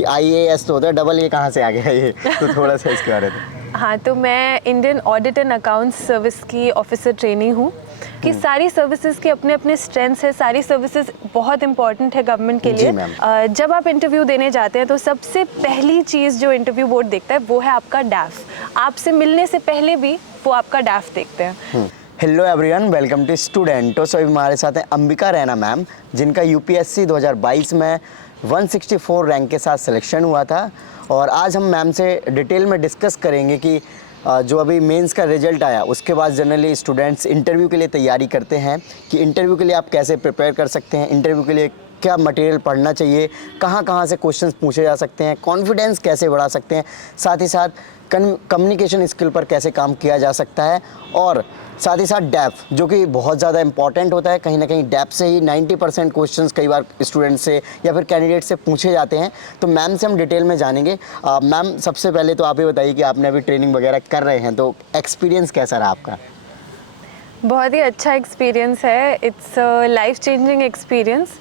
कि IAS तो होता है, डबल ये कहाँ से आ गया ये, तो थोड़ा सा इसके बारे में। हाँ, तो मैं Indian audit and accounts service की ऑफिसर ट्रेनिंग हूँ कि सारी सर्विसेज के अपने अपने स्ट्रेंथ्स है, सारी सर्विसेज बहुत इंपॉर्टेंट है गवर्नमेंट के लिए। जब आप इंटरव्यू देने जाते हैं तो सबसे पहली चीज़ जो इंटरव्यू बोर्ड देखता है वो है आपका डैफ। आपसे मिलने से पहले भी वो आपका डैफ देखते हैं। Hello everyone, welcome to student. तो हमारे साथ हैं अंबिका रैना मैम, जिनका UPSC 2022 में 164 रैंक के साथ सिलेक्शन हुआ था। और आज हम मैम से डिटेल में डिस्कस करेंगे कि जो अभी मेंस का रिजल्ट आया उसके बाद जनरली स्टूडेंट्स इंटरव्यू के लिए तैयारी करते हैं कि इंटरव्यू के लिए आप कैसे प्रिपेयर कर सकते हैं, इंटरव्यू के लिए क्या मटेरियल पढ़ना चाहिए, कहाँ से क्वेश्चंस पूछे जा सकते हैं, कॉन्फिडेंस कैसे बढ़ा सकते हैं, साथ ही साथ कम्युनिकेशन स्किल पर कैसे काम किया जा सकता है, और साथ ही साथ डैफ जो कि बहुत ज़्यादा इंपॉर्टेंट होता है। कहीं ना कहीं डैफ से ही 90% क्वेश्चंस कई बार स्टूडेंट से या फिर कैंडिडेट से पूछे जाते हैं। तो मैम से हम डिटेल में जानेंगे। मैम, सबसे पहले तो आप ये बताइए कि आपने अभी ट्रेनिंग वगैरह कर रहे हैं, तो एक्सपीरियंस कैसा रहा आपका? बहुत ही अच्छा एक्सपीरियंस है। It's life changing experience.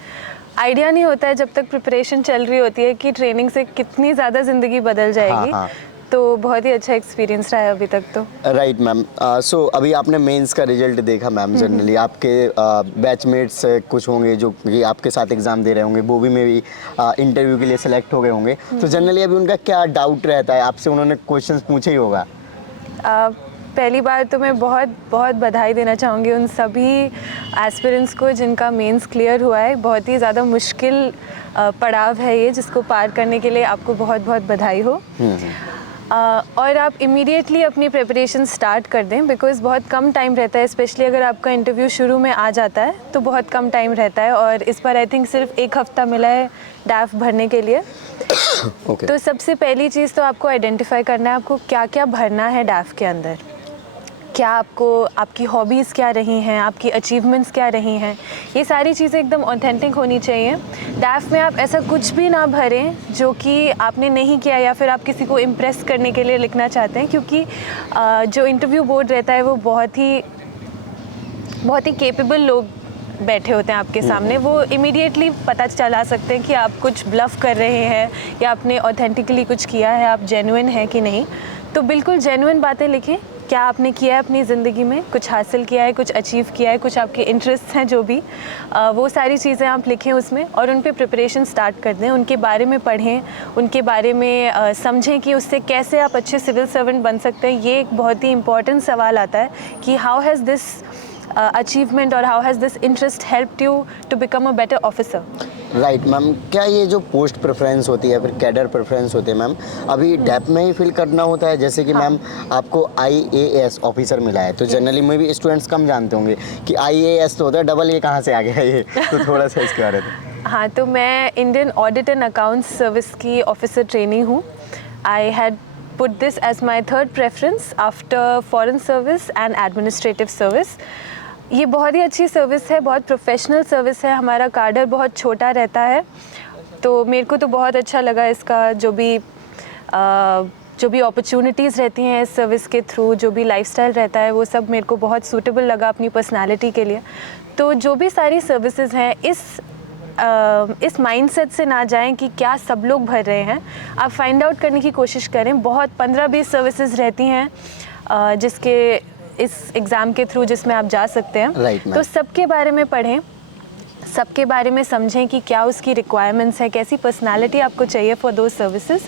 Idea नहीं होता है जब तक प्रिपरेशन चल रही होती है कि ट्रेनिंग से कितनी ज़्यादा ज़िंदगी बदल जाएगी। हाँ। तो बहुत ही अच्छा एक्सपीरियंस रहा है अभी तक तो। Right ma'am. सो अभी आपने मेंस का रिजल्ट देखा मैम, जनरली आपके बैचमेट्स कुछ होंगे जो कि आपके साथ एग्ज़ाम दे रहे होंगे, वो भी में भी इंटरव्यू के लिए सेलेक्ट हो गए होंगे। तो जनरली अभी उनका क्या डाउट रहता है आपसे? उन्होंने क्वेश्चंस पूछे ही होगा। पहली बार तो मैं बहुत बहुत बधाई देना चाहूँगी उन सभी एस्पिरेंट्स को जिनका मेंस क्लियर हुआ है। बहुत ही ज़्यादा मुश्किल पड़ाव है ये, जिसको पार करने के लिए आपको बहुत बहुत बधाई हो। और आप इमीडिएटली अपनी प्रिपरेशन स्टार्ट कर दें, बिकॉज़ बहुत कम टाइम रहता है। स्पेशली अगर आपका इंटरव्यू शुरू में आ जाता है तो बहुत कम टाइम रहता है, और इस बार आई थिंक सिर्फ 1 हफ्ता मिला है डैफ भरने के लिए। तो सबसे पहली चीज़ तो आपको आइडेंटिफाई करना है आपको क्या क्या भरना है डैफ के अंदर। क्या आपकी हॉबीज़ क्या रही हैं, आपकी अचीवमेंट्स क्या रही हैं, ये सारी चीज़ें एकदम ऑथेंटिक होनी चाहिए। डैफ में आप ऐसा कुछ भी ना भरें जो कि आपने नहीं किया या फिर आप किसी को इम्प्रेस करने के लिए लिखना चाहते हैं, क्योंकि जो इंटरव्यू बोर्ड रहता है वो बहुत ही केपेबल लोग बैठे होते हैं आपके सामने। वो इमीडिएटली पता चला सकते हैं कि आप कुछ ब्लफ कर रहे हैं या आपने ऑथेंटिकली कुछ किया है, आप जेन्युइन हैं कि नहीं। तो बिल्कुल जेन्युइन बातें लिखें। क्या आपने किया है अपनी ज़िंदगी में, कुछ हासिल किया है, कुछ अचीव किया है, कुछ आपके इंटरेस्ट हैं जो भी, वो सारी चीज़ें आप लिखें उसमें, और उन पे प्रिपरेशन स्टार्ट कर दें। उनके बारे में पढ़ें, उनके बारे में समझें कि उससे कैसे आप अच्छे सिविल सर्वेंट बन सकते हैं। ये एक बहुत ही इंपॉर्टेंट सवाल आता है कि हाउ हैज़ दिस अचीवमेंट और how has this interest helped you to become a better officer. Right ma'am. क्या ये जो पोस्ट प्रेफरेंस होती है फिर कैडर प्रेफरेंस होते हैं मैम, अभी डैप में ही फिल करना होता है? जैसे कि मैम आपको IAS ऑफिसर मिला है, तो जनरली में भी स्टूडेंट्स कम जानते होंगे कि IAS तो होता है, डबल ये कहाँ से आ गया ये, तो थोड़ा सा इसके बारे में। हाँ, तो मैं Indian audit and accounts service की ऑफिसर ट्रेनिंग हूँ। I had put this as my third preference after foreign service and administrative service. ये बहुत ही अच्छी सर्विस है, बहुत प्रोफेशनल सर्विस है। हमारा कार्डर बहुत छोटा रहता है, तो मेरे को तो बहुत अच्छा लगा इसका जो भी अपॉर्चुनिटीज़ रहती हैं इस सर्विस के थ्रू, जो भी लाइफस्टाइल रहता है, वो सब मेरे को बहुत सूटेबल लगा अपनी पर्सनालिटी के लिए। तो जो भी सारी सर्विसेज हैं इस माइंडसेट से ना जाएं कि क्या सब लोग भर रहे हैं। आप फाइंड आउट करने की कोशिश करें। बहुत 15-20 सर्विसेज रहती हैं जिसके इस एग्ज़ाम के थ्रू जिसमें आप जा सकते हैं। तो सबके बारे में पढ़ें, सबके बारे में समझें कि क्या उसकी रिक्वायरमेंट्स है, कैसी पर्सनालिटी आपको चाहिए for those services,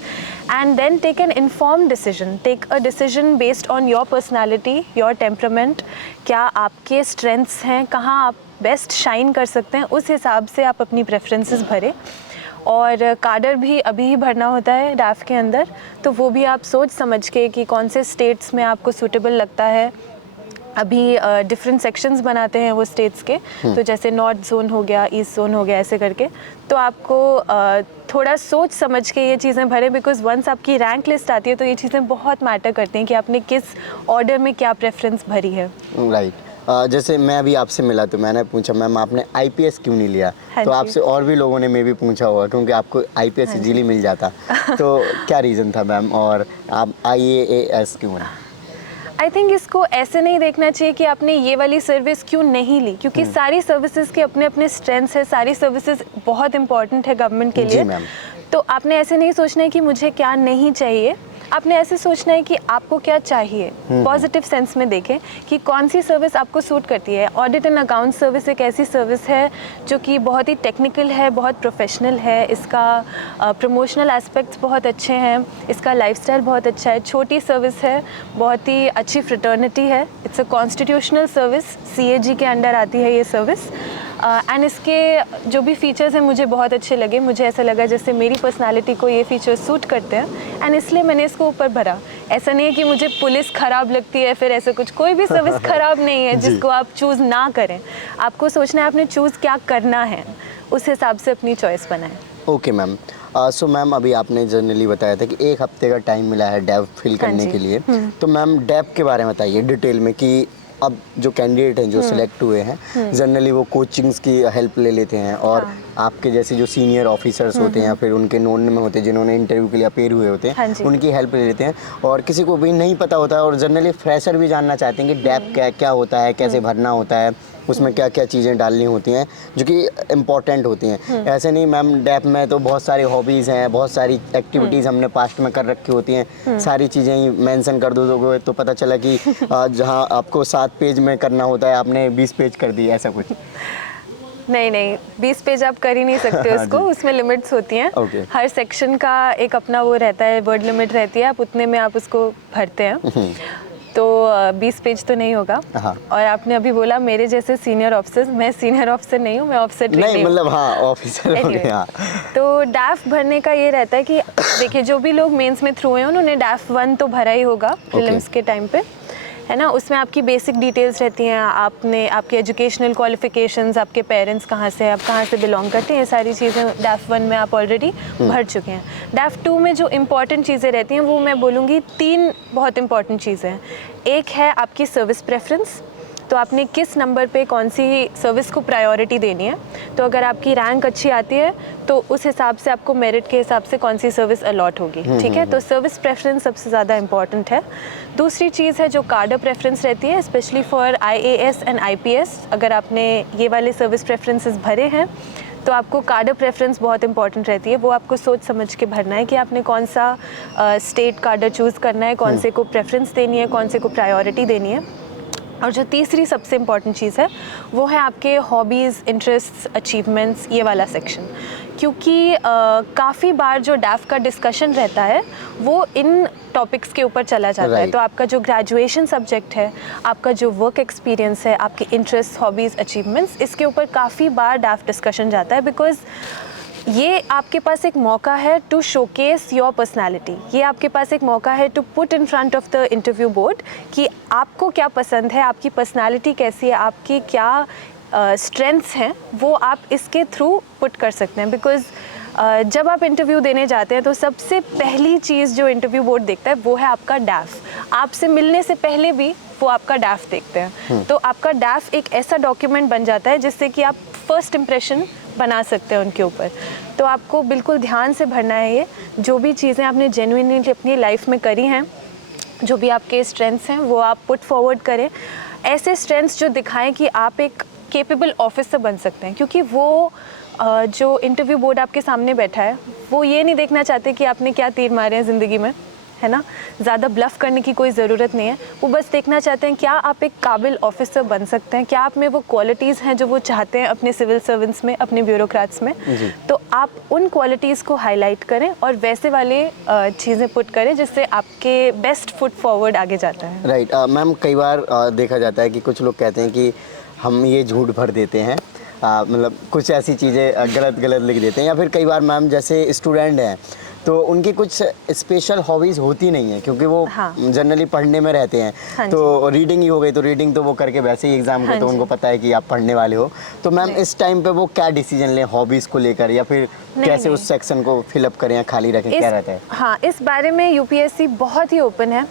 and then take an informed decision. Take a decision based on your personality, your temperament. क्या आपके स्ट्रेंथ्स हैं, कहाँ आप बेस्ट शाइन कर सकते हैं, उस हिसाब से आप अपनी प्रेफरेंसेस भरें। और कार्डर भी अभी ही भरना होता है डैफ के अंदर, तो वो भी आप सोच समझ के कि कौन से स्टेट्स में आपको सूटेबल लगता है। अभी डिफरेंट सेक्शंस बनाते हैं वो स्टेट्स के, तो जैसे नॉर्थ जोन हो गया, ईस्ट जोन हो गया, ऐसे करके। तो आपको थोड़ा सोच समझ के ये चीज़ें भरें, बिकॉज वंस आपकी रैंक लिस्ट आती है तो ये चीज़ें बहुत मैटर करती हैं कि आपने किस ऑर्डर में क्या प्रेफरेंस भरी है। राइट। जैसे मैं अभी आपसे मिला तो मैंने पूछा मैम आपने IPS क्यों नहीं लिया? तो आपसे और भी लोगों ने मे भी पूछा होगा क्योंकि आपको IPS इजीली मिल जाता। तो क्या रीज़न था मैम, और आप IAS क्यों हैं? आई थिंक इसको ऐसे नहीं देखना चाहिए कि आपने ये वाली सर्विस क्यों नहीं ली, क्योंकि सारी सर्विसेज के अपने अपने स्ट्रेंथ्स है, सारी सर्विसेज बहुत इंपॉर्टेंट है गवर्नमेंट के लिए। तो आपने ऐसे नहीं सोचना है कि मुझे क्या नहीं चाहिए, आपने ऐसे सोचना है कि आपको क्या चाहिए। पॉजिटिव सेंस में देखें कि कौन सी सर्विस आपको सूट करती है। ऑडिट एंड अकाउंट सर्विस एक ऐसी सर्विस है जो कि बहुत ही टेक्निकल है, बहुत प्रोफेशनल है, इसका प्रमोशनल एस्पेक्ट्स बहुत अच्छे हैं, इसका लाइफस्टाइल बहुत अच्छा है, छोटी सर्विस है, बहुत ही अच्छी फ्रेटर्निटी है, it's a constitutional service, CAG के अंडर आती है ये सर्विस। एंड इसके जो भी फीचर्स हैं मुझे बहुत अच्छे लगे, मुझे ऐसा लगा जैसे मेरी पर्सनालिटी को ये फीचर्स सूट करते हैं एंड इसलिए मैंने इसको ऊपर भरा। ऐसा नहीं है कि मुझे पुलिस ख़राब लगती है फिर ऐसा कुछ, कोई भी सर्विस ख़राब नहीं है जिसको आप चूज़ ना करें। आपको सोचना है आपने चूज़ क्या करना है, उस हिसाब से अपनी चॉइस बनाएं। ओके मैम, सो मैम अभी आपने जनरली बताया था कि 1 हफ्ते का टाइम मिला है डैप फिल करने के लिए, तो मैम डैप के बारे में बताइए डिटेल में कि अब जो कैंडिडेट हैं जो सिलेक्ट हुए हैं जनरली वो कोचिंग्स की हेल्प ले लेते हैं और आपके जैसे जो सीनियर ऑफिसर्स होते हैं या फिर उनके नोन में होते हैं जिन्होंने इंटरव्यू के लिए अपेयर हुए होते हैं उनकी हेल्प ले लेते हैं। और किसी को भी नहीं पता होता है और जनरली फ्रेशर भी जानना चाहते हैं कि डैप क्या होता है, कैसे भरना होता है, उसमें क्या क्या चीज़ें डालनी होती हैं जो कि इम्पॉर्टेंट होती हैं। ऐसे नहीं मैम, डैप में तो बहुत सारी हॉबीज़ हैं, बहुत सारी एक्टिविटीज़ हमने पास्ट में कर रखी होती हैं, सारी चीज़ें ही मेंशन कर दोगे तो पता चला कि जहां आपको 7 पेज में करना होता है आपने 20 पेज कर दिए, ऐसा कुछ। नहीं 20 पेज आप कर ही नहीं सकते उसको, उसमें लिमिट्स होती हैं। हर सेक्शन का एक अपना वो रहता है, वर्ड लिमिट रहती है, आप उतने में आप उसको भरते हैं, तो 20 पेज तो नहीं होगा। और आपने अभी बोला मेरे जैसे सीनियर ऑफिसर, मैं सीनियर ऑफिसर नहीं हूँ, मैं ऑफिसर ट्रेनी नहीं मतलब हाँ ऑफिसर anyway, तो डैफ भरने का ये रहता है कि देखिए जो भी लोग मेंस में थ्रू हैं उन्होंने डैफ 1 तो भरा ही होगा प्रीलिम्स के टाइम पे, है ना। उसमें आपकी बेसिक डिटेल्स रहती हैं, आपने आपके एजुकेशनल क्वालिफिकेशंस, आपके पेरेंट्स कहाँ से, आप कहाँ से बिलोंग करते हैं, ये सारी चीज़ें डैफ 1 में आप ऑलरेडी भर चुके हैं। डैफ 2 में जो इम्पॉर्टेंट चीज़ें रहती हैं वो मैं बोलूँगी 3 बहुत इम्पॉर्टेंट चीज़ें हैं। एक है आपकी सर्विस प्रेफरेंस, तो आपने किस नंबर पे कौन सी सर्विस को प्रायोरिटी देनी है। तो अगर आपकी रैंक अच्छी आती है तो उस हिसाब से आपको मेरिट के हिसाब से कौन सी सर्विस अलॉट होगी, ठीक है। तो सर्विस प्रेफरेंस सबसे ज़्यादा इंपॉर्टेंट है। दूसरी चीज़ है जो कार्डर प्रेफरेंस रहती है, specially for IAS and IPS। अगर आपने ये वाले सर्विस प्रेफरेंसेस भरे हैं तो आपको कार्डर प्रेफरेंस बहुत इंपॉर्टेंट रहती है। वो आपको सोच समझ के भरना है कि आपने कौन सा स्टेट कार्डर चूज़ करना है, कौन से को प्रेफरेंस देनी है, कौन से को प्रायोरिटी देनी है। और जो तीसरी सबसे इम्पॉर्टेंट चीज़ है वो है आपके हॉबीज़, इंटरेस्ट्स, अचीवमेंट्स, ये वाला सेक्शन। क्योंकि काफ़ी बार जो डैफ का डिस्कशन रहता है वो इन टॉपिक्स के ऊपर चला जाता है। तो आपका जो ग्रेजुएशन सब्जेक्ट है, आपका जो वर्क एक्सपीरियंस है, आपके इंटरेस्ट, हॉबीज़, अचीवमेंट्स, इसके ऊपर काफ़ी बार डैफ डिस्कशन जाता है। बिकॉज़ ये आपके पास एक मौका है टू शोकेस योर पर्सनालिटी, ये आपके पास एक मौका है to put in front of the interview board कि आपको क्या पसंद है, आपकी पर्सनालिटी कैसी है, आपकी क्या स्ट्रेंथ्स हैं, वो आप इसके थ्रू पुट कर सकते हैं। बिकॉज़ जब आप इंटरव्यू देने जाते हैं तो सबसे पहली चीज़ जो इंटरव्यू बोर्ड देखता है वो है आपका डैफ। आपसे मिलने से पहले भी वो आपका डैफ देखते हैं। तो आपका डैफ एक ऐसा डॉक्यूमेंट बन जाता है जिससे कि आप फर्स्ट इम्प्रेशन बना सकते हैं उनके ऊपर। तो आपको बिल्कुल ध्यान से भरना है ये, जो भी चीज़ें आपने जेन्युइनली अपनी लाइफ में करी हैं, जो भी आपके स्ट्रेंथ्स हैं वो आप पुट फॉरवर्ड करें। ऐसे स्ट्रेंथ्स जो दिखाएं कि आप एक केपेबल ऑफिसर बन सकते हैं, क्योंकि वो जो इंटरव्यू बोर्ड आपके सामने बैठा है वो ये नहीं देखना चाहते कि आपने क्या तीर मारे हैं ज़िंदगी में, है ना। ज़्यादा ब्लफ करने की कोई ज़रूरत नहीं है, वो बस देखना चाहते हैं क्या आप एक काबिल ऑफिसर बन सकते हैं, क्या आप में वो क्वालिटीज़ हैं जो वो चाहते हैं अपने सिविल सर्वेंट्स में, अपने ब्यूरोक्रेट्स में। तो आप उन क्वालिटीज़ को हाईलाइट करें और वैसे वाले चीज़ें पुट करें जिससे आपके बेस्ट फुट फॉरवर्ड आगे जाता है। राइट मैम, कई बार देखा जाता है कि कुछ लोग कहते हैं कि हम ये झूठ भर देते हैं, मतलब कुछ ऐसी चीज़ें गलत लिख देते हैं, या फिर कई बार मैम जैसे स्टूडेंट हैं तो उनकी कुछ स्पेशल हॉबीज़ होती नहीं है क्योंकि वो जनरली पढ़ने में रहते हैं। तो रीडिंग ही हो गई तो रीडिंग तो वो करके वैसे ही एग्जाम को तो उनको पता है कि आप पढ़ने वाले हो। तो मैम इस टाइम पे वो क्या डिसीजन लें हॉबीज़ को लेकर, या फिर कैसे उस सेक्शन को फिलअप करें या खाली रखें, क्या रहता है? हाँ, इस बारे में UPSC बहुत ही ओपन है।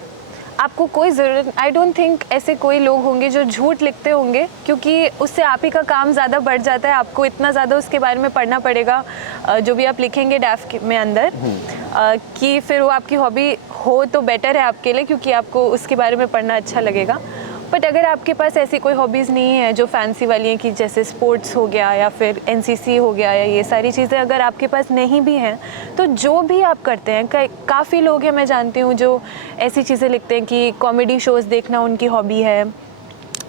आपको कोई ज़रूरत, आई डोंट थिंक ऐसे कोई लोग होंगे जो झूठ लिखते होंगे, क्योंकि उससे आप ही का काम ज़्यादा बढ़ जाता है। आपको इतना ज़्यादा उसके बारे में पढ़ना पड़ेगा जो भी आप लिखेंगे डैफ में अंदर, कि फिर वो आपकी हॉबी हो तो बेटर है आपके लिए, क्योंकि आपको उसके बारे में पढ़ना अच्छा लगेगा। बट अगर आपके पास ऐसी कोई हॉबीज़ नहीं है जो फैंसी वाली हैं, कि जैसे स्पोर्ट्स हो गया या फिर एनसीसी हो गया या ये सारी चीज़ें अगर आपके पास नहीं भी हैं, तो जो भी आप करते हैं, काफ़ी लोग हैं मैं जानती हूँ जो ऐसी चीज़ें लिखते हैं कि कॉमेडी शोज़ देखना उनकी हॉबी है,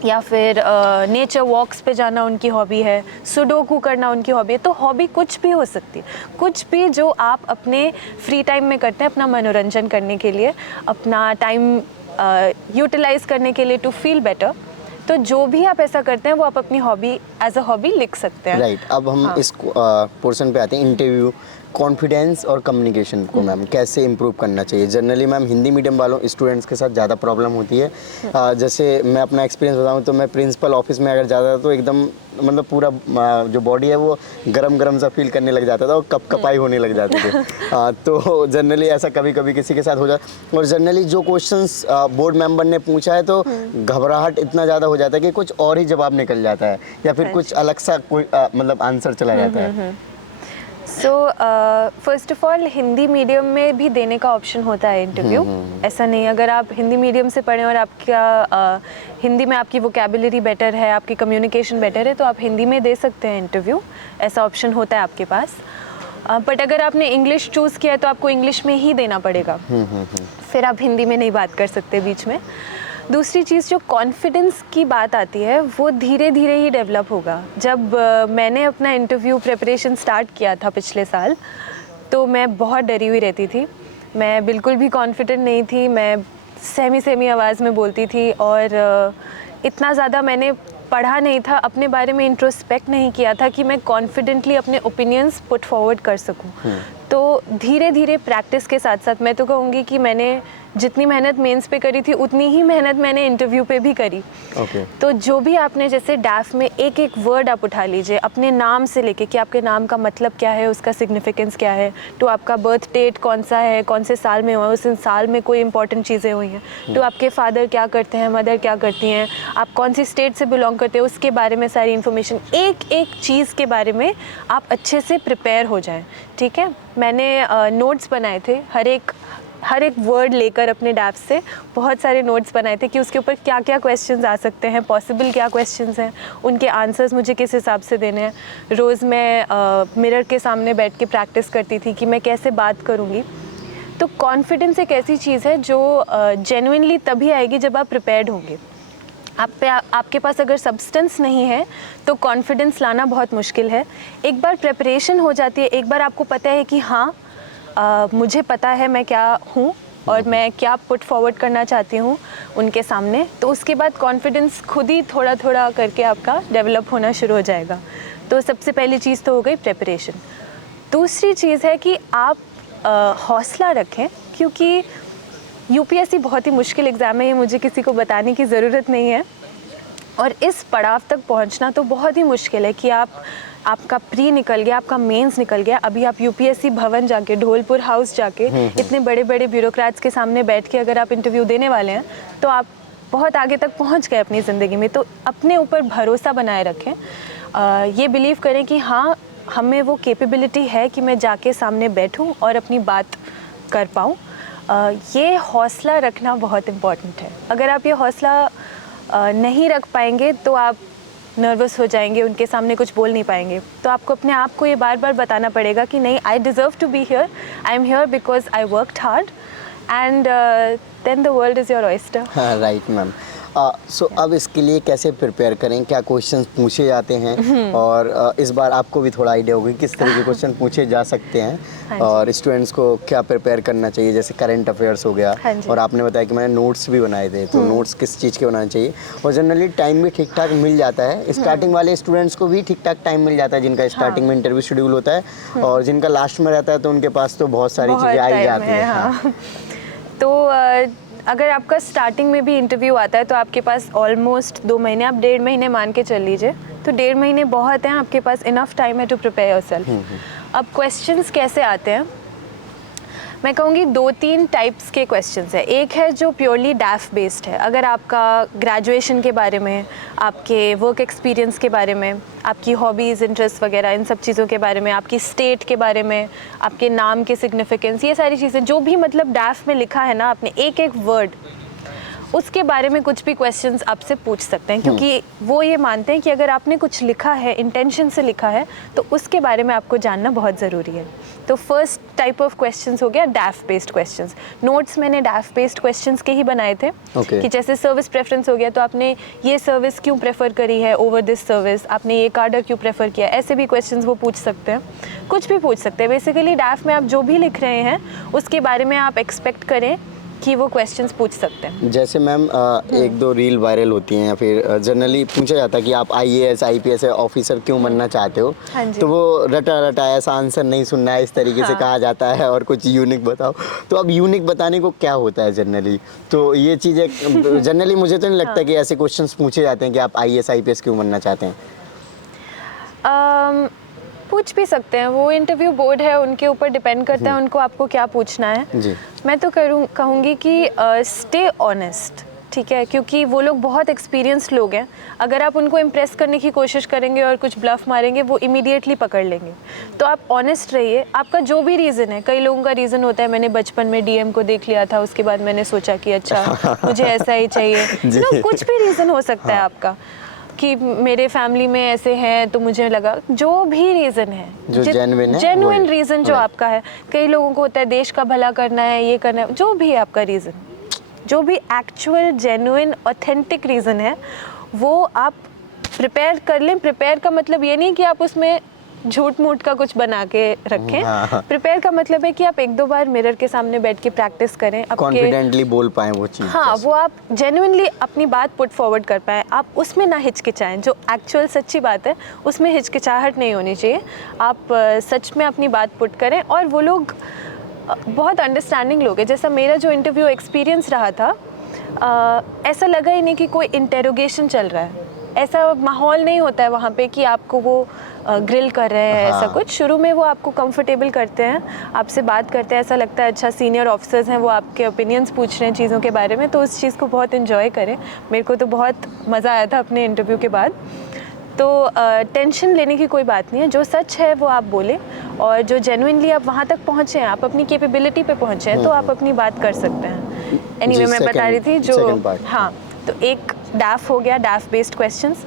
या फिर नेचर वॉक्स पे जाना उनकी हॉबी है, सुडोकू करना उनकी हॉबी है। तो हॉबी कुछ भी हो सकती है, कुछ भी जो आप अपने फ्री टाइम में करते हैं अपना मनोरंजन करने के लिए, अपना टाइम यूटिलाइज करने के लिए, टू फील बेटर। तो जो भी आप ऐसा करते हैं वो आप अपनी हॉबी एज अ हॉबी लिख सकते हैं। राइट अब हम इस पोर्शन पे आते हैं, इंटरव्यू कॉन्फिडेंस और कम्युनिकेशन को मैम कैसे इम्प्रूव करना चाहिए। जनरली मैम हिंदी मीडियम वालों स्टूडेंट्स के साथ ज़्यादा प्रॉब्लम होती है। जैसे मैं अपना एक्सपीरियंस बताऊँ तो मैं प्रिंसिपल ऑफिस में अगर जाता था तो एकदम मतलब पूरा जो बॉडी है वो गरम गरम सा फील करने लग जाता था और कपाई होने लग जाती थी। तो जनरली ऐसा कभी कभी किसी के साथ हो जाता, और जनरली जो क्वेश्चंस बोर्ड मेंबर ने पूछा है तो घबराहट इतना ज़्यादा हो जाता है कि कुछ और ही जवाब निकल जाता है या फिर कुछ अलग सा कोई मतलब आंसर चला जाता है। So first of all Hindi medium में भी देने का ऑप्शन होता है इंटरव्यू। ऐसा नहीं, अगर आप हिंदी मीडियम से पढ़ें और आपका हिंदी में आपकी वोकेबुलरी बेटर है, आपकी कम्युनिकेशन बेटर है, तो आप हिंदी में दे सकते हैं इंटरव्यू। ऐसा ऑप्शन होता है आपके पास। बट अगर आपने इंग्लिश चूज़ किया है तो आपको इंग्लिश में ही देना पड़ेगा। फिर आप हिंदी में नहीं बात कर सकते बीच में। दूसरी चीज़ जो कॉन्फिडेंस की बात आती है वो धीरे धीरे ही डेवलप होगा। जब मैंने अपना इंटरव्यू प्रिपरेशन स्टार्ट किया था पिछले साल, तो मैं बहुत डरी हुई रहती थी। मैं बिल्कुल भी कॉन्फिडेंट नहीं थी, मैं सहमी आवाज़ में बोलती थी और इतना ज़्यादा मैंने पढ़ा नहीं था, अपने बारे में इंट्रोस्पेक्ट नहीं किया था कि मैं कॉन्फिडेंटली अपने ओपिनियंस पुट फॉरवर्ड कर सकूं। तो धीरे धीरे प्रैक्टिस के साथ साथ मैं तो कहूँगी कि मैंने जितनी मेहनत मेंस पे करी थी उतनी ही मेहनत मैंने इंटरव्यू पे भी करी। तो जो भी आपने जैसे डैफ में एक एक वर्ड आप उठा लीजिए अपने नाम से लेके कि आपके नाम का मतलब क्या है, उसका सिग्निफिकेंस क्या है, तो आपका बर्थ डेट कौन सा है, कौन से साल में हुआ, उस साल में कोई इंपॉर्टेंट चीज़ें हुई हैं, तो आपके फादर क्या करते हैं, मदर क्या करती हैं, आप कौन सी स्टेट से बिलोंग करते हैं, उसके बारे में सारी इन्फॉर्मेशन, एक एक चीज़ के बारे में आप अच्छे से प्रिपेयर हो जाएं। ठीक है, मैंने नोट्स बनाए थे हर एक वर्ड लेकर अपने डैफ से बहुत सारे नोट्स बनाए थे कि उसके ऊपर क्या क्या क्वेश्चंस आ सकते हैं, पॉसिबल क्या क्वेश्चंस हैं, उनके आंसर्स मुझे किस हिसाब से देने हैं। रोज़ मैं मिरर के सामने बैठ के प्रैक्टिस करती थी कि मैं कैसे बात करूँगी। तो कॉन्फिडेंस एक ऐसी चीज़ है जो जेन्युइनली तभी आएगी जब आप प्रिपेयर्ड होंगे। आपके पास अगर सब्सटेंस नहीं है तो कॉन्फिडेंस लाना बहुत मुश्किल है। एक बार प्रिपरेशन हो जाती है, एक बार आपको पता है कि हाँ मुझे पता है मैं क्या हूँ और मैं क्या पुट फॉरवर्ड करना चाहती हूँ उनके सामने, तो उसके बाद कॉन्फिडेंस खुद ही थोड़ा थोड़ा करके आपका डेवलप होना शुरू हो जाएगा। तो सबसे पहली चीज़ तो हो गई प्रिपरेशन। दूसरी चीज़ है कि आप हौसला रखें, क्योंकि यूपीएससी बहुत ही मुश्किल एग्ज़ाम है, ये मुझे किसी को बताने की ज़रूरत नहीं है। और इस पड़ाव तक पहुंचना तो बहुत ही मुश्किल है कि आपका प्री निकल गया, आपका मेंस निकल गया, अभी आप यूपीएससी भवन जाके, ढोलपुर हाउस जाके इतने बड़े बड़े ब्यूरोक्रेट्स के सामने बैठ के अगर आप इंटरव्यू देने वाले हैं तो आप बहुत आगे तक पहुंच गए अपनी ज़िंदगी में। तो अपने ऊपर भरोसा बनाए रखें, ये बिलीव करें कि हाँ हमें वो कैपेबिलिटी है कि मैं जाके सामने बैठूं और अपनी बात कर पाऊँ। ये हौसला रखना बहुत इम्पॉर्टेंट है। अगर आप ये हौसला नहीं रख पाएंगे तो आप नर्वस हो जाएंगे, उनके सामने कुछ बोल नहीं पाएंगे। तो आपको अपने आप को ये बार बार बताना पड़ेगा कि नहीं, I deserve to be here, I am here because I worked hard and then the world is your oyster. हाँ राइट मैम। सो अब इसके लिए कैसे प्रिपेयर करें, क्या क्वेश्चंस पूछे जाते हैं, और इस बार आपको भी थोड़ा आइडिया होगी किस तरह के क्वेश्चन पूछे जा सकते हैं और स्टूडेंट्स को क्या प्रिपेयर करना चाहिए। जैसे करंट अफेयर्स हो गया, और आपने बताया कि मैंने नोट्स भी बनाए थे, तो नोट्स किस चीज़ के बनाने चाहिए, और जनरली टाइम भी ठीक ठाक मिल जाता है। स्टार्टिंग वाले स्टूडेंट्स को भी ठीक ठाक टाइम मिल जाता है जिनका स्टार्टिंग में इंटरव्यू शेड्यूल होता है, और जिनका लास्ट में रहता है तो उनके पास तो बहुत सारी चीज़ें आ ही जाती हैं। तो अगर आपका स्टार्टिंग में भी इंटरव्यू आता है तो आपके पास ऑलमोस्ट 2 महीने, आप 1.5 महीने मान के चल लीजिए, तो 1.5 महीने बहुत हैं, आपके पास इनफ टाइम है टू प्रिपेयर योरसेल्फ। अब क्वेश्चंस कैसे आते हैं, मैं कहूँगी 2-3 टाइप्स के क्वेश्चंस है। एक है जो प्योरली डैफ बेस्ड है, अगर आपका ग्रेजुएशन के बारे में, आपके वर्क एक्सपीरियंस के बारे में, आपकी हॉबीज़, इंटरेस्ट वगैरह, इन सब चीज़ों के बारे में, आपकी स्टेट के बारे में, आपके नाम के सिग्निफिकेंस, ये सारी चीज़ें जो भी मतलब डैफ में लिखा है ना आपने एक एक वर्ड, उसके बारे में कुछ भी क्वेश्चंस आपसे पूछ सकते हैं, क्योंकि वो ये मानते हैं कि अगर आपने कुछ लिखा है, इंटेंशन से लिखा है, तो उसके बारे में आपको जानना बहुत ज़रूरी है। तो फर्स्ट टाइप ऑफ क्वेश्चंस हो गया डैफ बेस्ड क्वेश्चंस। नोट्स मैंने डैफ बेस्ड क्वेश्चंस के ही बनाए थे। Okay. कि जैसे सर्विस प्रेफरेंस हो गया, तो आपने ये सर्विस क्यों प्रेफर करी है ओवर दिस सर्विस, आपने ये कार्डर क्यों प्रेफर किया, ऐसे भी क्वेश्चंस वो पूछ सकते हैं, कुछ भी पूछ सकते हैं। बेसिकली डैफ में आप जो भी लिख रहे हैं उसके बारे में आप एक्सपेक्ट करें कि वो क्वेश्चंस पूछ सकते हैं। जैसे मैम एक दो रील वायरल होती हैं या फिर जनरली पूछा जाता है कि आप आईएएस आईपीएस ऑफिसर क्यों बनना चाहते हो, हाँ जी। तो वो रटा रटा ऐसा आंसर नहीं सुनना है, इस तरीके से हाँ। कहा जाता है और कुछ यूनिक बताओ। तो अब यूनिक बताने को क्या होता है जनरली, तो ये चीज़ें जनरली मुझे तो नहीं लगता कि ऐसे क्वेश्चंस पूछे जाते हैं कि आप आईएएस आईपीएस क्यों बनना चाहते हैं। पूछ भी सकते हैं, वो इंटरव्यू बोर्ड है, उनके ऊपर डिपेंड करता है उनको आपको क्या पूछना है। जी। मैं तो कहूँगी कि स्टे ऑनेस्ट, ठीक है, क्योंकि वो लोग बहुत एक्सपीरियंस्ड लोग हैं। अगर आप उनको इम्प्रेस करने की कोशिश करेंगे और कुछ ब्लफ मारेंगे, वो इमीडिएटली पकड़ लेंगे। तो आप ऑनेस्ट रहिए, आपका जो भी रीज़न है। कई लोगों का रीज़न होता है मैंने बचपन में डीएम को देख लिया था, उसके बाद मैंने सोचा कि अच्छा मुझे ऐसा ही चाहिए। कुछ भी रीज़न हो सकता है आपका, कि मेरे फैमिली में ऐसे हैं तो मुझे लगा, जो भी रीज़न है, जो जेन्युइन रीज़न जो आपका है। कई लोगों को होता है देश का भला करना है, ये करना है, जो भी है आपका रीज़न, जो भी एक्चुअल जेन्युइन ऑथेंटिक रीज़न है, वो आप प्रिपेयर कर लें। प्रिपेयर का मतलब ये नहीं कि आप उसमें झूठ मूठ का कुछ बना के रखें। हाँ। प्रिपेयर का मतलब है कि आप एक दो बार मिरर के सामने बैठ के प्रैक्टिस करें, कॉन्फिडेंटली बोल पाएं वो चीज़। हाँ, वो आप जेन्युइनली अपनी बात पुट फॉरवर्ड कर पाएँ, आप उसमें ना हिचकिचाएं। जो एक्चुअल सच्ची बात है उसमें हिचकिचाहट नहीं होनी चाहिए। आप सच में अपनी बात पुट करें, और वो लोग बहुत अंडरस्टैंडिंग लोग हैं। जैसा मेरा जो इंटरव्यू एक्सपीरियंस रहा था, ऐसा लगा ही नहीं कि कोई इंटेरोगेशन चल रहा है। ऐसा माहौल नहीं होता है वहाँ पे कि आपको वो ग्रिल कर रहे हैं। ऐसा कुछ शुरू में वो आपको कंफर्टेबल करते हैं, आपसे बात करते हैं, ऐसा लगता है अच्छा सीनियर ऑफिसर्स हैं, वो आपके ओपिनियंस पूछ रहे हैं चीज़ों के बारे में। तो उस चीज़ को बहुत इन्जॉय करें। मेरे को तो बहुत मज़ा आया था अपने इंटरव्यू के बाद। तो टेंशन लेने की कोई बात नहीं है, जो सच है वो आप बोलें, और जो जेन्युइनली आप वहाँ तक पहुँचे हैं, आप अपनी कैपेबिलिटी पे पहुँचे हैं, तो आप अपनी बात कर सकते हैं। एनीवे मैं बता रही थी जो, हाँ, तो एक डैफ हो गया, डैफ बेस्ड क्वेश्चंस।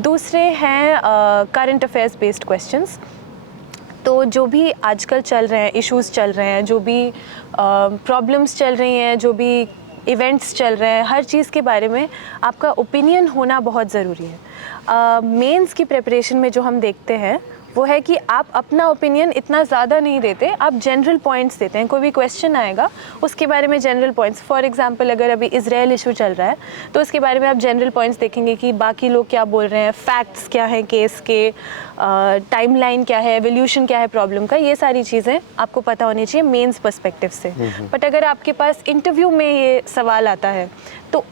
दूसरे हैं करंट अफेयर्स बेस्ड क्वेश्चंस। तो जो भी आजकल चल रहे हैं, इश्यूज़ चल रहे हैं, जो भी प्रॉब्लम्स चल रही हैं, जो भी इवेंट्स चल रहे हैं, हर चीज़ के बारे में आपका ओपिनियन होना बहुत ज़रूरी है। मेंस की प्रिपरेशन में जो हम देखते हैं वो है कि आप अपना ओपिनियन इतना ज़्यादा नहीं देते, आप जनरल पॉइंट्स देते हैं। कोई भी क्वेश्चन आएगा उसके बारे में जनरल पॉइंट्स, फॉर एग्जांपल अगर अभी इजराइल इशू चल रहा है तो उसके बारे में आप जनरल पॉइंट्स देखेंगे कि बाकी लोग क्या बोल रहे हैं, फैक्ट्स क्या हैं केस के, टाइमलाइन क्या है, एवोल्यूशन क्या है प्रॉब्लम का, ये सारी चीज़ें आपको पता होनी चाहिए मेंस पर्सपेक्टिव से। बट अगर आपके पास इंटरव्यू में ये सवाल आता है तो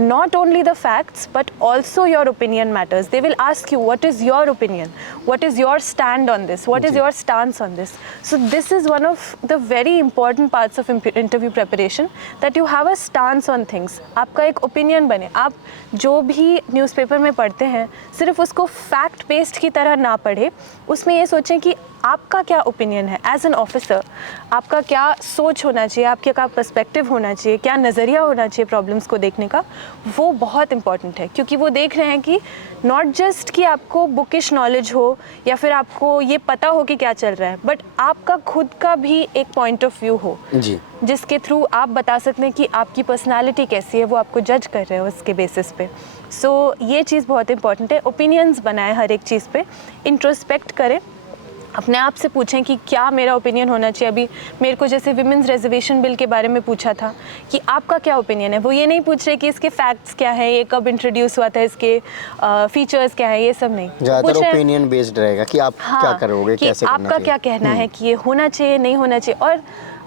not only the facts but also your opinion matters. They will ask you what is your opinion, what is your stand on this, what is your stance on this. So this is one of the very important parts of interview preparation, that you have a stance on things. आपका एक opinion बने। आप जो भी newspaper में पढ़ते हैं सिर्फ उसको फैक्ट बेस्ड की तरह ना पढ़े, उसमें ये सोचें कि आपका क्या ओपिनियन है एज एन ऑफिसर, आपका क्या सोच होना चाहिए, आपके क्या पर्सपेक्टिव होना चाहिए, क्या नज़रिया होना चाहिए प्रॉब्लम्स को देखने का। वो बहुत इंपॉर्टेंट है, क्योंकि वो देख रहे हैं कि नॉट जस्ट कि आपको बुकिश नॉलेज हो या फिर आपको ये पता हो कि क्या चल रहा है, बट आपका खुद का भी एक पॉइंट ऑफ व्यू हो जी, जिसके थ्रू आप बता सकते हैं कि आपकी पर्सनालिटी कैसी है, वो आपको जज कर रहे हो उसके बेसिस पे। सो ये चीज़ बहुत इंपॉर्टेंट है। ओपिनियंस बनाएं हर एक चीज़ पे, इंट्रोस्पेक्ट करें, अपने आप से पूछें कि क्या मेरा ओपिनियन होना चाहिए। अभी मेरे को जैसे विमेंस रिजर्वेशन बिल के बारे में पूछा था कि आपका क्या ओपिनियन है, वो ये नहीं पूछ रहे कि इसके फैक्ट्स क्या है, ये कब इंट्रोड्यूस हुआ था, इसके फीचर्स क्या है, ये सब नहीं। ज़्यादातर ओपिनियन बेस्ड रहेगा कि आप क्या करोगे, कि कैसे करना आपका क्या कहना है कि ये होना चाहिए, नहीं होना चाहिए। और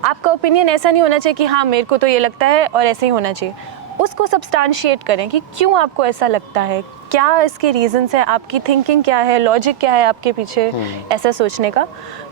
आपका ओपिनियन ऐसा नहीं होना चाहिए कि हाँ मेरे को तो ये लगता है और ऐसे ही होना चाहिए। उसको सब्सटेंशिएट करें कि क्यों आपको ऐसा लगता है, क्या इसके रीजंस है, आपकी थिंकिंग क्या है, लॉजिक क्या है आपके पीछे ऐसा सोचने का।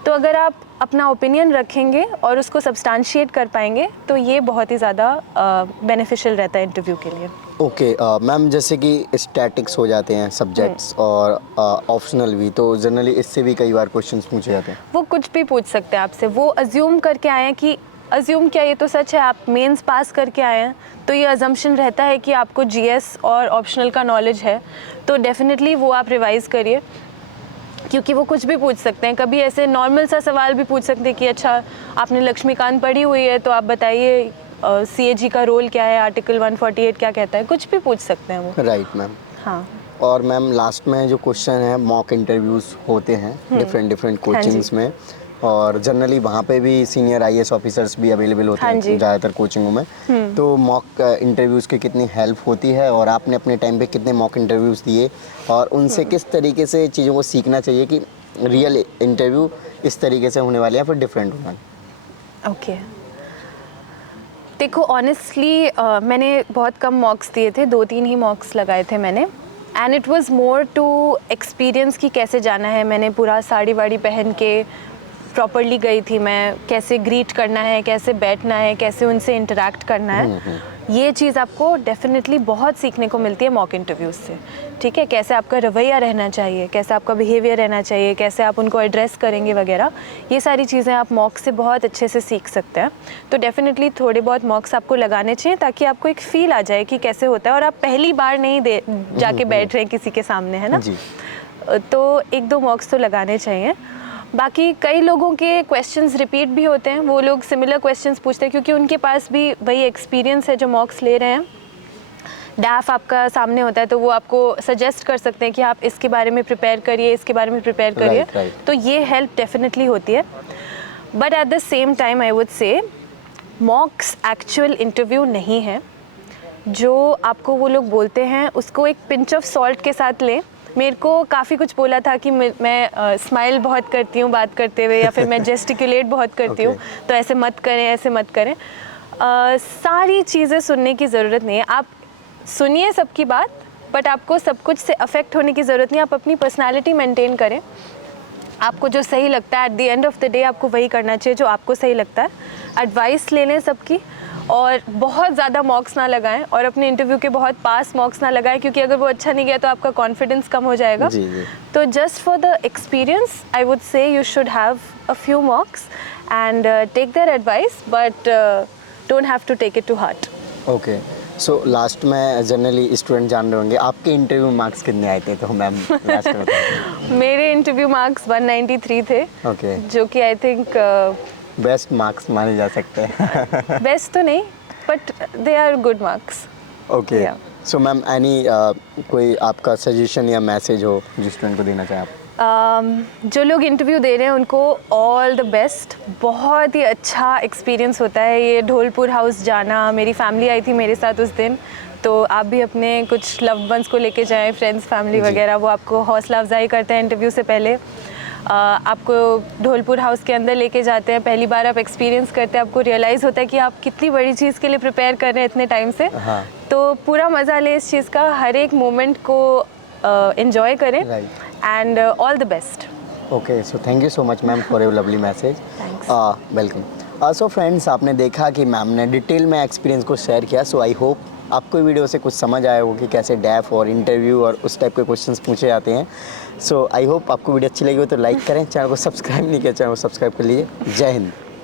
तो अगर आप अपना ओपिनियन रखेंगे और उसको सब्सटेंशिएट कर पाएंगे तो ये बहुत ही ज़्यादा बेनिफिशियल रहता है इंटरव्यू के लिए। ओके मैम, जैसे कि स्टैटिक्स हो जाते हैं सब्जेक्ट्स और ऑप्शनल भी, तो जनरली इससे भी कई बार क्वेश्चंस पूछे जाते हैं। वो कुछ भी पूछ सकते हैं आपसे, वो अज्यूम करके आए हैं कि अज्यूम क्या ये तो सच है, आप मेंस पास करके आए हैं तो ये अजम्पशन रहता है कि आपको जीएस और ऑप्शनल का नॉलेज है, तो डेफिनेटली वो आप रिवाइज़ करिए, क्योंकि वो कुछ भी पूछ सकते हैं। कभी ऐसे नॉर्मल सा सवाल भी पूछ सकते हैं कि अच्छा आपने लक्ष्मीकांत पढ़ी हुई है तो आप बताइए सीएजी का रोल क्या है, आर्टिकल 148 क्या कहता है, कुछ भी पूछ सकते हैं वो। Right ma'am. हाँ। और मैम लास्ट में जो क्वेश्चन है, मॉक इंटरव्यूज़ होते हैं डिफरेंट कोचिंग्स में, और जनरली वहाँ पे भी सीनियर आईएएस ऑफिसर्स भी अवेलेबल होते हैं ज़्यादातर कोचिंगों में। तो मॉक इंटरव्यूज़ की कितनी हेल्प होती है, और आपने अपने टाइम पे कितने मॉक इंटरव्यूज़ दिए, और उनसे किस तरीके से चीज़ों को सीखना चाहिए कि रियल इंटरव्यू इस तरीके से होने वाले हैं फिर डिफरेंट होना? ओके, देखो ऑनेस्टली मैंने बहुत कम मॉक्स दिए थे, 2-3 ही मॉक्स लगाए थे मैंने, and it was more to experience कि कैसे जाना है। मैंने पूरा साड़ी वाड़ी पहन के प्रॉपरली गई थी मैं, कैसे ग्रीट करना है, कैसे बैठना है, कैसे उनसे इंटरेक्ट करना है। ये चीज़ आपको डेफिनेटली बहुत सीखने को मिलती है मॉक इंटरव्यूज़ से, ठीक है। कैसे आपका रवैया रहना चाहिए, कैसे आपका बिहेवियर रहना चाहिए, कैसे आप उनको एड्रेस करेंगे वगैरह, ये सारी चीज़ें आप मॉक से बहुत अच्छे से सीख सकते हैं। तो डेफिनेटली थोड़े बहुत मॉक्स आपको लगाने चाहिए ताकि आपको एक फ़ील आ जाए कि कैसे होता है, और आप पहली बार नहीं जाके बैठ रहे हैं किसी के सामने, है ना जी। तो 1-2 मॉक्स तो लगाने चाहिए। बाकी कई लोगों के क्वेश्चंस रिपीट भी होते हैं, वो लोग सिमिलर क्वेश्चंस पूछते हैं क्योंकि उनके पास भी वही एक्सपीरियंस है जो मॉक्स ले रहे हैं। डैफ आपका सामने होता है तो वो आपको सजेस्ट कर सकते हैं कि आप इसके बारे में प्रिपेयर करिए, इसके बारे में प्रिपेयर करिए, तो ये हेल्प डेफिनेटली होती है। But at the same time I would से मॉक्स एक्चुअल इंटरव्यू नहीं है। जो आपको वो लोग बोलते हैं उसको एक पिंच ऑफ सॉल्ट के साथ लें। मेरे को काफ़ी कुछ बोला था कि मैं स्माइल बहुत करती हूँ बात करते हुए, या फिर मैं जेस्टिकुलेट बहुत करती हूँ, तो ऐसे मत करें, ऐसे मत करें। सारी चीज़ें सुनने की ज़रूरत नहीं है। आप सुनिए सबकी बात, बट आपको सब कुछ से अफेक्ट होने की ज़रूरत नहीं है। आप अपनी पर्सनालिटी मेंटेन करें, आपको जो सही लगता है at the end of the day आपको वही करना चाहिए जो आपको सही लगता है। एडवाइस ले लें सबकी, और बहुत ज़्यादा मॉक्स ना लगाएं, और अपने इंटरव्यू के बहुत पास मॉक्स ना लगाएं, क्योंकि अगर वो अच्छा नहीं गया तो आपका कॉन्फिडेंस कम हो जाएगा। जी। तो just for the experience I would say you should have a few mocks and take their advice, but don't have to take it to heart. Okay, so last में जनरली स्टूडेंट जान रहे होंगे आपके interview marks कितने आए थे, तो ma'am last में बताइए। मेरे इंटरव्यू मार्क्स 193 थे। ओके, जो कि आई थिंक बेस्ट मार्क्स माने जा सकते हैं। बेस्ट तो नहीं, but they are good marks. Okay, so ma'am any कोई आपका सजेशन या मैसेज हो जो स्टूडेंट को देना चाहें आप? जो लोग इंटरव्यू दे रहे हैं उनको ऑल द बेस्ट। बहुत ही अच्छा एक्सपीरियंस होता है ये ढोलपुर हाउस जाना। मेरी फैमिली आई थी मेरे साथ उस दिन, तो आप भी अपने कुछ लव्ड वंस को लेके जाएं, फ्रेंड्स फैमिली वगैरह, वो आपको हौसला अफजाई करते हैं इंटरव्यू से पहले। आपको ढोलपुर हाउस के अंदर लेके जाते हैं, पहली बार आप एक्सपीरियंस करते हैं, आपको रियलाइज़ होता है कि आप कितनी बड़ी चीज़ के लिए प्रिपेयर कर रहे हैं इतने टाइम से। हाँ। तो पूरा मज़ा लें इस चीज़ का, हर एक मोमेंट को एंजॉय करें, and all the best. Okay, so thank you so much ma'am for your lovely message. Welcome. So friends, आपने देखा कि मैम ने डिटेल में एक्सपीरियंस को शेयर किया। सो आई होप आपको वीडियो से कुछ समझ आया हो कि कैसे डैफ और इंटरव्यू और उस टाइप के क्वेश्चंस पूछे जाते हैं। सो आई होप आपको वीडियो अच्छी लगी हो तो लाइक करें, चैनल को सब्सक्राइब नहीं किया चैनल को सब्सक्राइब कर लीजिए। जय हिंद।